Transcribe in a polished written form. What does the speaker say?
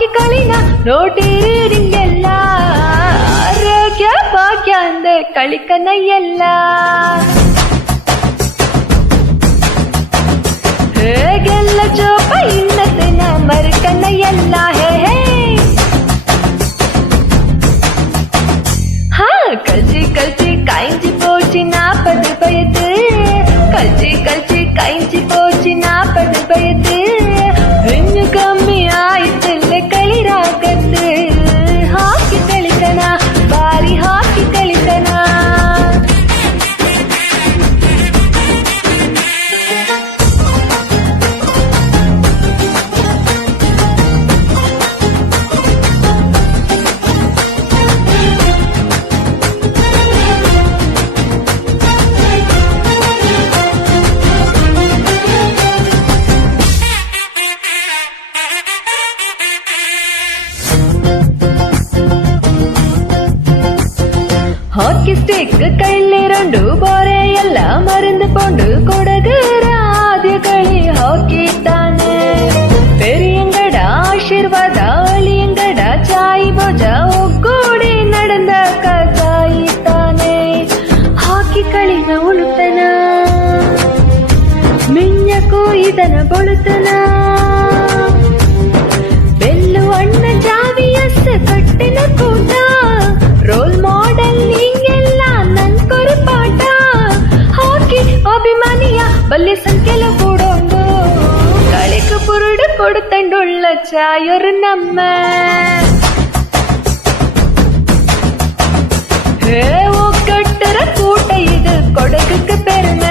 ಹಾಕಿ കളിನ ನೋಟಿರಿಂಗೆಲ್ಲ ಆರೋಗ್ಯ ಭಾಗ್ಯ ಅಂದೆ ಕಳಿಕನ ಎಲ್ಲ ಹೇಗೆಲ್ಲ ಜೋಪ ಇನ್ನತೆನ ಮರುಕನ ಎಲ್ಲ ಹೇ ಹೇ ಹಾ ಕಲ್ಚಿ ಕಲ್ಚಿ ಕಾಯಿಂಚಿ ಪೋಚಿ ನಾ ಪದು ಬಯದು ಕಲ್ಚಿ ಕಲ್ಚಿ ಕಾಯಿಂಚಿ ಪೋಚಿ ನಾ ಪದು ಬಯದು ಹೆಣ್ಣು ಕಮ್ಮಿ ಆಯ್ತಲ್ಲ കളിರಾಗದ್ದು ಹಾಕಿ ಕಳಿತನ ಬಾರಿ ಹಾಕಿ ಕಳಿತನ ஹாக்கி ஸ்டிக் கையிலே ரெண்டு போரே எல்லாம் மருந்து போண்டு கொடுகிற ஆதிய களி ஹாக்கி தானே பெரியங்கடா ஆசீர்வாத அழியங்கடா சாய் போஜா ಒಗ್ಗೂಡಿ நடந்த கசாயி தானே ஹாக்கி களிನ ಉಳುತ್ತನ ಮಿಂಜಕ್ಕೂ ಇದನ ಬೊಳುತ್ತನ ಬೆಲ್ಲು ಅಣ್ಣ ಜಾವಿಯಸ್ ಕಟ್ಟಿನ ಕೂಟ ರೋಲ್ ಮಾಡೆಲ್ ಹಿಂಗೆಲ್ಲ ನನ್ ಕೊರಪಾಟ ಹಾಕಿ ಅಭಿಮಾನಿಯ ಬಲ್ಲೆ ಸಂಖ್ಯೆಲ ಕೂಡೊಂದು കളിക്ക് പുരുട് കൊടുത്തണ്ടുള്ള ചായൊരു നമ്മ ഒക്കട്ടര കൂട്ട ഇത് കൊടകുക്ക് പെരുന്ന